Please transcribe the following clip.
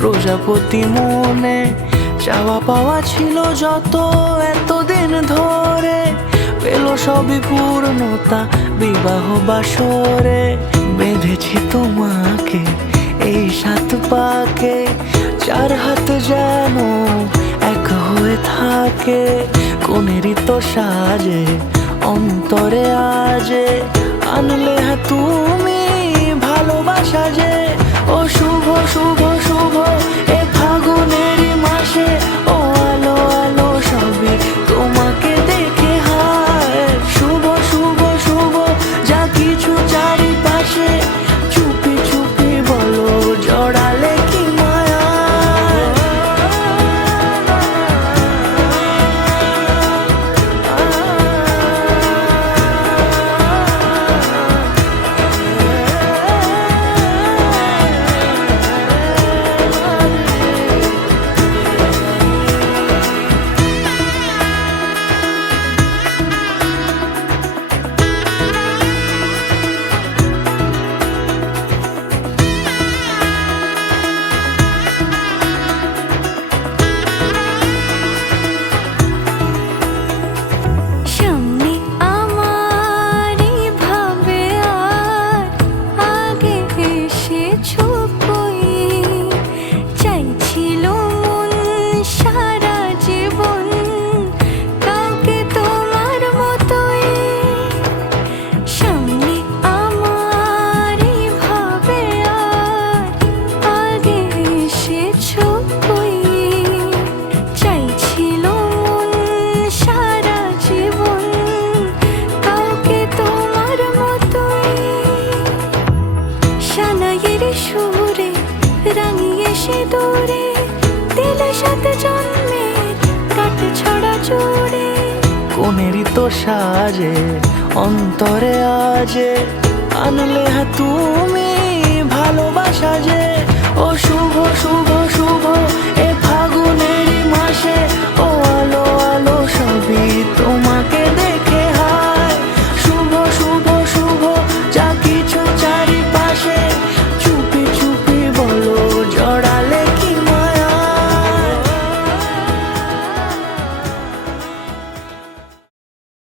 প্রজাপতি মনে চাওয়া পাওয়া ছিল যত এতদিন ধরে, পেল সবই পূর্ণতা বিবাহ বাসরে। বেঁধেছি তোমাকে এই 7 পাকে, 4 হাত যেন এক হয়ে থাকে। কোনেরই তো সাজে অন্তরে আজে, আনলে তুমি ভালোবাসা যে। ও শুভ শুভ শুভ এ ফাগুনেরই মাসে, ও আলো আলো সবই তোমাকে দেখে হায়। শুভ শুভ শুভ যা কিছু চারিপাশে, চুপি চুপি বলো জড়ালে কি মায়া। সুরে রাঙিয়ে সে দূরে দিলে 7 জন্মের কাট ছড়া জোড়ে। কোনেরই তো সাজে অন্তরে আজে, আনলে তুমি ভালোবাসা যে। ও শুভ শুভ শুভ এ ফাগুনেরই মাসে, ও